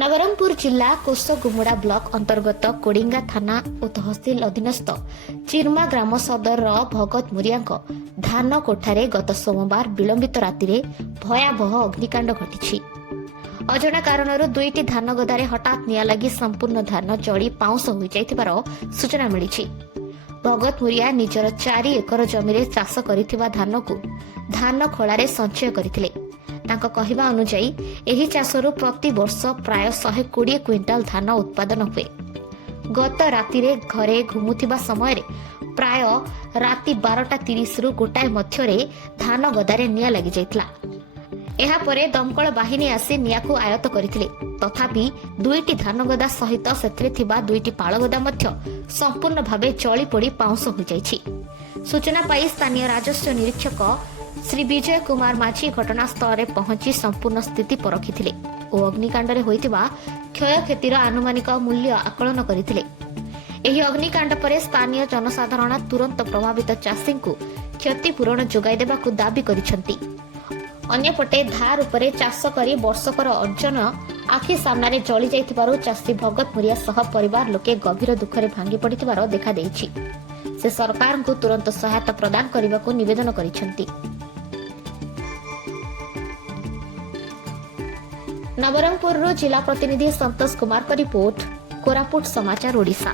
ନବରଙ୍ଗପୁର ଜିଲ୍ଲା କୋଷଗୁମୁଡା ବ୍ଲକ ଅନ୍ତର୍ଗତ କୋଡିଙ୍ଗା ଥାନା ଓ ତହସିଲ ଅଧୀନସ୍ଥ ଚିର୍ମା ଗ୍ରାମ ସଦରର ଭଗତ ମୁରିଆଙ୍କ ଧାନ କୋଠାରେ ଗତ ସୋମବାର ବିଳମ୍ବିତ ରାତିରେ ଭୟାବହ ଅଗ୍ନିକାଣ୍ଡ ଘଟିଛି। ଅଜଣା କାରଣରୁ ଦୁଇଟି ଧାନ ଗଦାରେ ହଠାତ୍ ନିଆଁ ଲାଗି ସମ୍ପୂର୍ଣ୍ଣ ଧାନ ଜଳି ପାଉଁଶ ହୋଇଯାଇଥିବାର ସୂଚନା ମିଳିଛି। ଭଗତ ମୁରିଆ ନିଜର 4 ଏକର ଜମିରେ ଚାଷ କରିଥିବା ଧାନକୁ ଧାନ ଖଳାରେ ସଞ୍ଚୟ କରିଥିଲେ। ତାଙ୍କ କହିବା ଅନୁଯାୟୀ ଏହି ଚାଷରୁ ପ୍ରତିବର୍ଷ ପ୍ରାୟ 120 କ୍ୱିଣ୍ଟାଲ ଧାନ ଉତ୍ପାଦନ ହୁଏ। ଗତ ରାତିରେ ଘରେ ଘୁମୁଥିବା ସମୟରେ ପ୍ରାୟ ରାତି 12:30ରୁ ଗୋଟାଏ ମଧ୍ୟରେ ଧାନ ଗଦାରେ ନିଆଁ ଲାଗିଯାଇଥିଲା। ଏହାପରେ ଦମକଳ ବାହିନୀ ଆସି ନିଆଁକୁ ଆୟତ୍ତ କରିଥିଲେ। ତଥାପି ଦୁଇଟି ଧାନ ଗଦା ସହିତ ସେଥିରେ ଥିବା ଦୁଇଟି ପାଳଗଦା ମଧ୍ୟ ସମ୍ପୂର୍ଣ୍ଣ ଭାବେ ଜଳି ପୋଡ଼ି ପାଉଁଶ ହୋଇଯାଇଛି। ସୂଚନା ପାଇ ସ୍ଥାନୀୟ ରାଜସ୍ୱ ନିରୀକ୍ଷକ ଶ୍ରୀ ବିଜୟ କୁମାର ମାଝୀ ଘଟଣାସ୍ଥଳରେ ପହଞ୍ଚି ସମ୍ପୂର୍ଣ୍ଣ ସ୍ଥିତି ପରଖିଥିଲେ ଓ ଅଗ୍ନିକାଣ୍ଡରେ ହୋଇଥିବା କ୍ଷୟକ୍ଷତିର ଆନୁମାନିକ ମୂଲ୍ୟ ଆକଳନ କରିଥିଲେ। ଏହି ଅଗ୍ନିକାଣ୍ଡ ପରେ ସ୍ଥାନୀୟ ଜନସାଧାରଣ ତୁରନ୍ତ ପ୍ରଭାବିତ ଚାଷୀଙ୍କୁ କ୍ଷତିପୂରଣ ଯୋଗାଇ ଦେବାକୁ ଦାବି କରିଛନ୍ତି। ଅନ୍ୟପଟେ ଧାର ଉପରେ ଚାଷ କରି ବର୍ଷକର ଅର୍ଜନ ଆଖି ସାମ୍ନାରେ ଜଳି ଯାଇଥିବାରୁ ଚାଷୀ ଭଗତ ମୁରିଆ ସହ ପରିବାର ଲୋକେ ଗଭୀର ଦୁଃଖରେ ଭାଙ୍ଗି ପଡ଼ିଥିବାର ଦେଖାଦେଇଛି। ସେ ସରକାରଙ୍କୁ ତୁରନ୍ତ ସହାୟତା ପ୍ରଦାନ କରିବାକୁ ନିବେଦନ କରିଛନ୍ତି। ନବରଙ୍ଗପୁରରୁ ଜିଲ୍ଲା ପ୍ରତିନିଧି ସନ୍ତୋଷ କୁମାରଙ୍କ ରିପୋର୍ଟ, କୋରାପୁଟ ସମାଚାର ଓଡ଼ିଶା।